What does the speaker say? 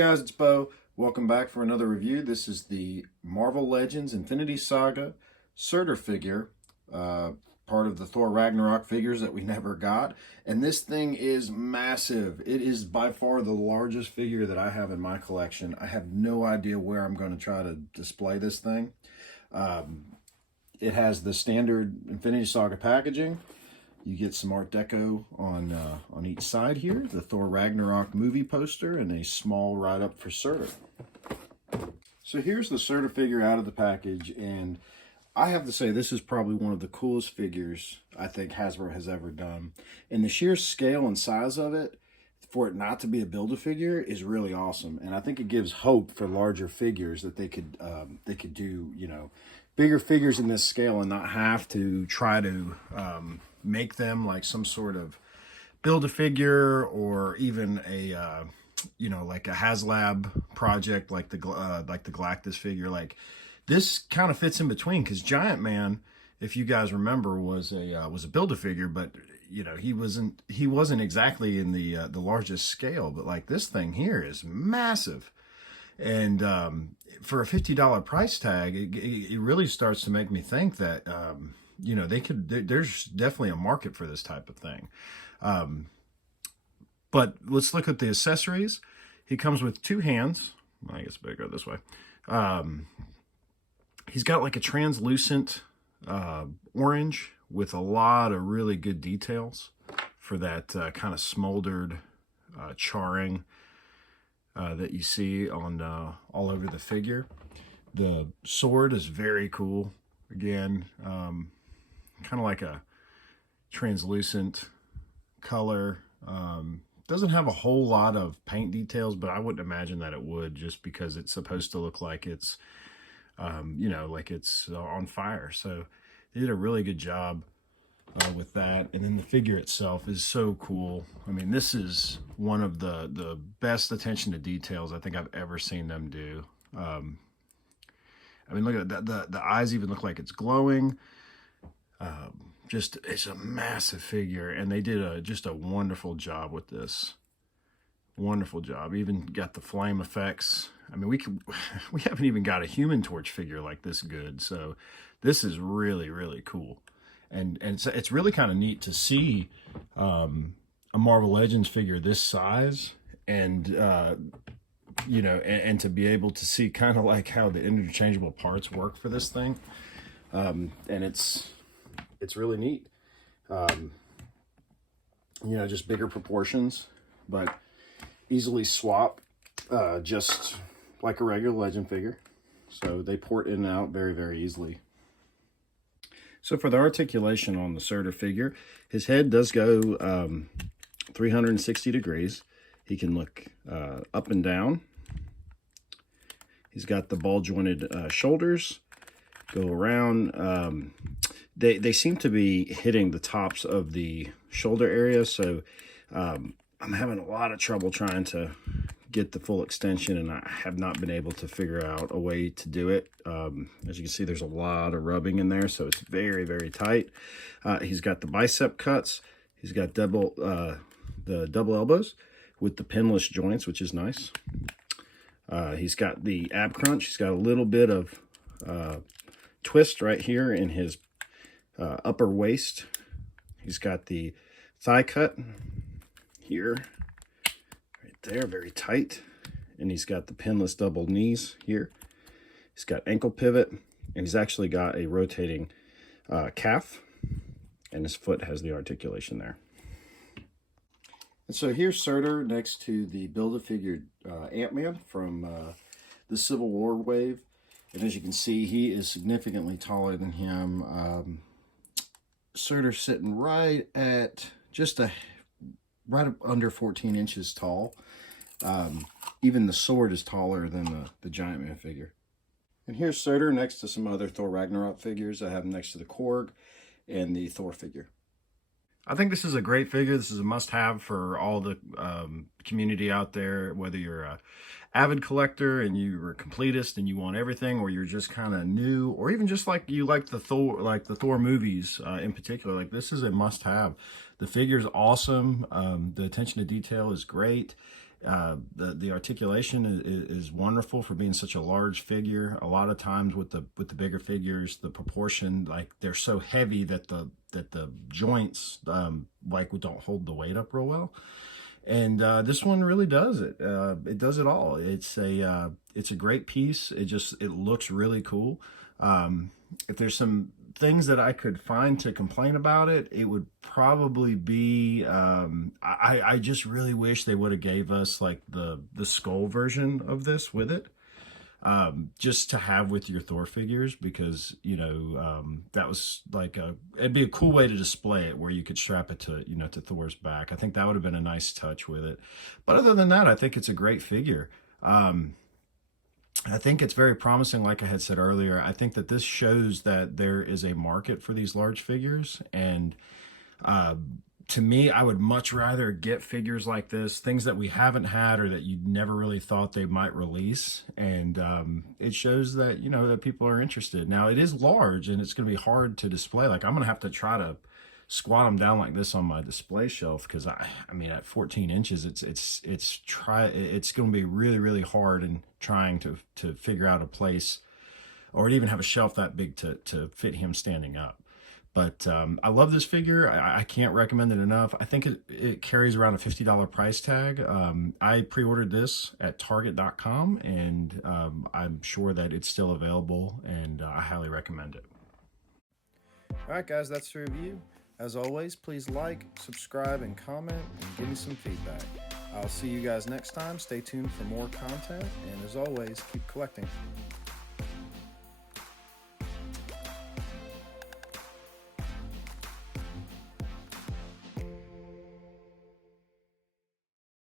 guys, it's Bo. Welcome back for another review. This is the Marvel Legends Infinity Saga Surtur figure, part of the Thor Ragnarok figures that we never got. And this thing is massive. It is by far the largest figure that I have in my collection. I have no idea where I'm going to try to display this thing. It has the standard Infinity Saga packaging. You get some Art Deco on each side here, the Thor Ragnarok movie poster, and a small write-up for Surtur. So here's the Surtur figure out of the package, and I have to say this is probably one of the coolest figures I think Hasbro has ever done. And the sheer scale and size of it, for it not to be a Build-A-Figure, is really awesome. And I think it gives hope for larger figures that they could do, you know, bigger figures in this scale and not have to try to make them like some sort of Build-A-Figure or even a you know, like a HasLab project like the Galactus figure. Like this kind of fits in between, because Giant Man, if you guys remember, was a Build-A-Figure, but you know, he wasn't exactly in the largest scale. But like this thing here is massive. And for a $50 price tag, it really starts to make me think that, you know, there's definitely a market for this type of thing. But let's look at the accessories. He comes with two hands. I guess I better go this way. He's got like a translucent orange with a lot of really good details for that kind of smoldered charring that you see on all over the figure. The sword is very cool. Again, kind of like a translucent color. Doesn't have a whole lot of paint details, but I wouldn't imagine that it would, just because it's supposed to look like it's, you know, like it's on fire. So they did a really good job with that. And then the figure itself is so cool. I mean, this is one of the best attention to details I think I've ever seen them do. I mean, look at that. The eyes even look like it's glowing. It's a massive figure, and they did just a wonderful job with this. Wonderful job. Even got the flame effects. I mean, we haven't even got a Human Torch figure like this good. So this is really, really cool. And it's really kind of neat to see a Marvel Legends figure this size, and you know, and to be able to see kind of like how the interchangeable parts work for this thing. And it's really neat. You know, just bigger proportions, but easily swap, just like a regular Legend figure. So they port in and out very, very easily. So for the articulation on the Surtur figure, his head does go 360 degrees. He can look up and down. He's got the ball jointed shoulders, go around. They seem to be hitting the tops of the shoulder area, so I'm having a lot of trouble trying to get the full extension, and I have not been able to figure out a way to do it. As you can see, there's a lot of rubbing in there, so it's very, very tight. He's got the bicep cuts. He's got the double elbows with the pinless joints, which is nice. He's got the ab crunch. He's got a little bit of twist right here in his upper waist. He's got the thigh cut here, right there, very tight. And he's got the pinless double knees here. He's got ankle pivot, and he's actually got a rotating calf, and his foot has the articulation there. And so here's Surtur next to the Build-A-Figure Ant-Man from the Civil War wave. And as you can see, he is significantly taller than him. Surtur's sitting right at just right under 14 inches tall. Even the sword is taller than the Giant Man figure. And here's Surtur next to some other Thor Ragnarok figures. I have him next to the Korg and the Thor figure. I think this is a great figure. This is a must-have for all the community out there, whether you're a avid collector and you're a completist and you want everything, or you're just kind of new, or even just like you like the Thor movies in particular. Like, this is a must-have. The figure's awesome. The attention to detail is great. The articulation is wonderful for being such a large figure. A lot of times with the bigger figures, the proportion, like they're so heavy that the joints like don't hold the weight up real well. And this one really does it. It does it all. It's a great piece. It looks really cool. If there's some things that I could find to complain about it, it would probably be I just really wish they would have gave us like the skull version of this with it, just to have with your Thor figures, because that was like it'd be a cool way to display it where you could strap it to to Thor's back. I think that would have been a nice touch with it. But other than that, I think it's a great figure. I think it's very promising, like I had said earlier. I think that this shows that there is a market for these large figures. And uh, to me, I would much rather get figures like this, things that we haven't had or that you never really thought they might release. And it shows that, that people are interested. Now, it is large and it's going to be hard to display. Like, I'm going to have to try to squat them down like this on my display shelf, because I mean at 14 inches it's going to be really, really hard in trying to figure out a place or to even have a shelf that big to fit him standing up. But I love this figure. I can't recommend it enough. I think it carries around a $50 price tag. I pre-ordered this at Target.com, and I'm sure that it's still available, and I highly recommend it. All right, guys, that's the review. As always, please like, subscribe, and comment, and give me some feedback. I'll see you guys next time. Stay tuned for more content, and as always, keep collecting.